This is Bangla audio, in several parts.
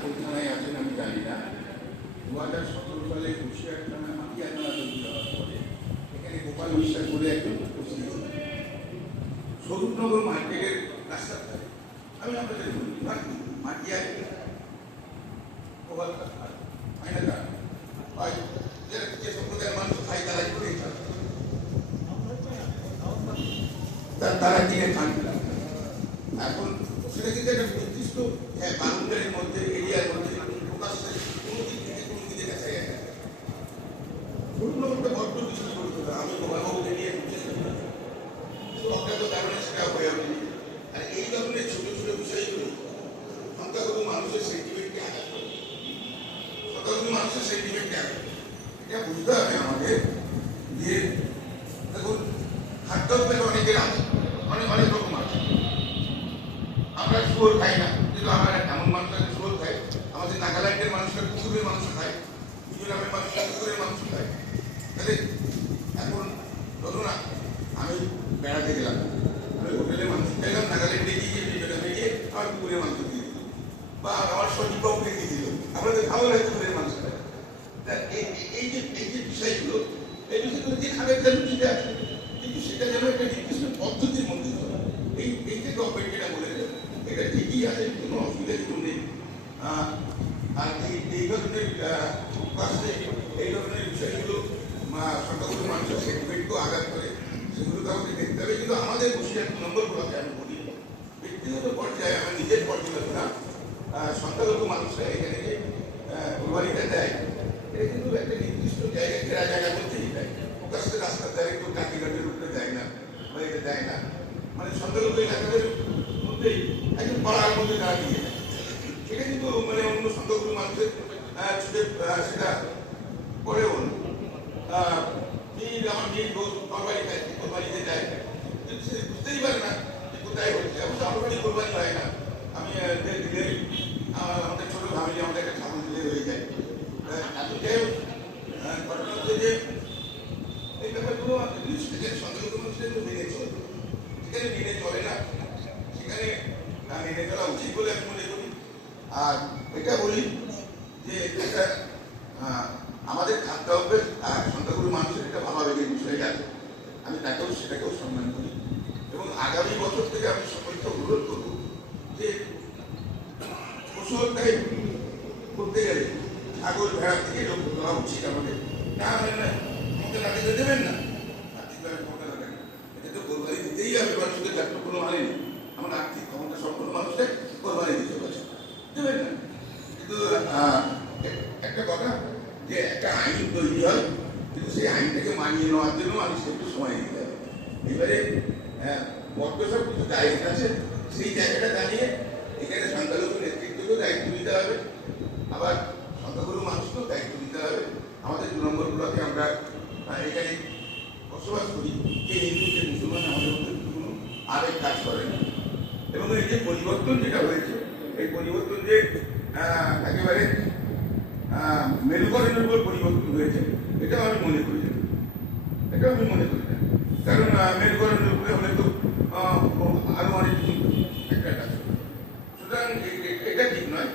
কোন থানায় আছেন আমি জানি না। 2017 সালে কুশিয়ার থানা মাটিয়া থানা তৈরি হওয়ার পরে এখানে গোপাল বিশ্বাস বলে একজন স্বরূপনগর মার্কেটের রাস্তার ধারে আমি আপনাদের বলি মাটিয়ায় গোপাল হয় না যে সম্প্রদায়ের মানুষ খাই তারা করে তারা কিনে খান। এখন সেটা কিন্তু একটা নির্দিষ্ট বাউন্ডারির মধ্যে এরিয়ার মধ্যে প্রকাশ্যে কোনো দিক থেকে কোনো দিকে দেখা যায় না। বড্ড বিশ্বাস করতে হবে আমি গোপালবাবুকে নিয়ে অজ্ঞাত কারণে সেটা হয়ে ওঠেনি। আর এই ধরনের ছোট ছোট বিষয়গুলো সংখ্যাগুলো মানুষের সেন্টিমেন্টকে আঘাত করে, সংখ্যাগুলো মানুষের সেন্টিমেন্টকে আঘাত করে। এটা বুঝতে হবে আমাদের যে দেখুন খাদ্যাভ্যাস অনেকের আছে, অনেক রকম আছে। আমরা শুয়োর খাই না, কিন্তু আমরা এমন মানুষ আছে শুয়োর খাই। আমাদের নাগাল্যান্ডের মানুষরা কুকুরের মাংস খায়, মিজোরামের মানুষরা কুকুরের মাংস খায়। তাহলে এখন ধরুন না আমি বেড়াতে গেলাম, আমি হোটেলে মাংস খাইলাম, নাগাল্যান্ডে গিয়ে মিজোরামে গিয়ে আমার কুকুরের মাংস দিয়ে দিল, বা আমার সজিবাবুকে দিয়ে দিল, আমাদের ভালো লাগে কুকুরের মাংস খায়। এই যে বিষয়গুলো, এই বিষয়গুলো যে খাবার রুচিতে আছে, কিন্তু সেটা যেন একটা নির্দিষ্ট পদ্ধতির মধ্যে হবে। এই যে গভর্নমেন্ট যেটা বলে দেবে এটা ঠিকই আছে, কোনো অসুবিধা কিছু নেই। আর এই ধরনের এই ধরনের বিষয়গুলো সংখ্যাগুলো মানুষের সেন্টিমেন্টকেও আঘাত করে, সেগুলো কাউকে দেখতে হবে। কিন্তু আমাদের বসিরহাট 2 নম্বর ব্লকে আমি বলি ব্যক্তিগত পর্যায়ে আমার নিজের পর্যালোচনা সংখ্যালঘু মানুষরা এখানে যে কোরবানিটা দেয় এটা কিন্তু একটা নির্দিষ্ট জায়গায় ঘেরা জায়গা বলতেই দেয়, প্রকাশ্যে রাস্তার ধারে কেউ টাকিঘাটের উপরে দেয় না বা এটা দেয় না, মানে সংখ্যালঘু এলাকাদের মধ্যেই একদম পাড়ার মধ্যে তারা দিয়ে দেয়। এটা কিন্তু মানে অন্য সংখ্যাগুলো মানুষের সেটা করেও আমার মেয়ে কোরবানি খায়, কোরবানিতে দেয়, কিন্তু সে বুঝতেই পারে না যে কোথায় হচ্ছে। অবশ্য আমার বাড়ি কোরবানি হয় না, আমি দিলে আমাদের ছোট ফ্যামিলি আমাদের একটা ছাগল দিলে হয়ে যায়। এখন যাই হোক ঘটনা হচ্ছে যে এই ব্যাপারগুলো সংখ্যালঘু মানুষদের মেনে চলবে, যেখানে মেনে চলে না সেখানে মেনে চলা উচিত বলে আমি মনে করি। আর এটা বলি যে একটা আমাদের খাদ্যাভ্যাস আর সংখ্যাগুরু মানুষের একটা ভাবাবেগের বিষয় আছে, আমি সেটাকেও সম্মান করি। এবং আগামী বছর থেকে আমি সকলকে অনুরোধ করব যে ফসলটাই করতে গেলে ছাগল ভেড়া থেকে লক্ষ্য করা উচিত আমাদের। না আমাকে রাখতে দেবেন না, আর্থিকভাবে ক্ষমতা রাখেন, এটা তো কোরবানি দিতেই হবে। মানুষদের ডাক্তার কোনো মানে নেই, আমার আর্থিক ক্ষমতা সম্পন্ন মানুষদের কোরবানি দিতে পারছে দেবেন না। কিন্তু একটা কথা যে একটা আইন তৈরি হয়, কিন্তু সেই আইনটাকে মানিয়ে নেওয়ার জন্য মানুষকে একটু সময় দিতে হবে। এবারে বড্ড সব কিছু দায়িত্ব আছে, সেই জায়গাটা দাঁড়িয়ে এখানে সংখ্যালঘু নেতৃত্বকেও দায়িত্ব দিতে হবে, আবার সংখ্যাগুরু মানুষকেও দায়িত্ব দিতে হবে। আমাদের 2 নম্বর ব্লকে আমরা এখানে বসবাস করি, যে হিন্দু যে মুসলমান আমাদের মধ্যে কোনো আরেক কাজ করে না। এবং এই যে পরিবর্তন যেটা হয়েছে, এই পরিবর্তন যে একেবারে মেরুকরণের উপর পরিবর্তন হয়েছে, এটাও আমি মনে করি না, কারণ মেরুকরণের উপরে হলে তো আরো অনেক কিছু একটা কাজ। সুতরাং এটা ঠিক নয়।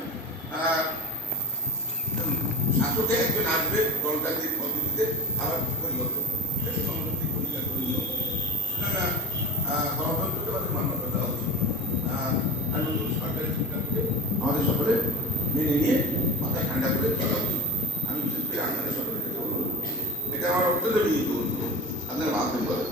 শাসকে একজন আসবে দলতান্ত্রিক পদ্ধতিতে, আবার পরিবর্তন গণতান্ত্রিক পরিবার করিও। সুতরাং গণতন্ত্রকে আমাদের মান্যতা দেওয়া উচিত। আর নতুন সরকারের সিদ্ধান্তকে আমাদের সকলে মেনে নিয়ে মাথায় ঠান্ডা করে চলা উচিত। আমি বিশেষ করে আপনাদের সকলের কাছে অনুরোধ, এটা আমার অত্যন্ত বিনীত অনুরোধ, আপনারা ভাববেন বলেন।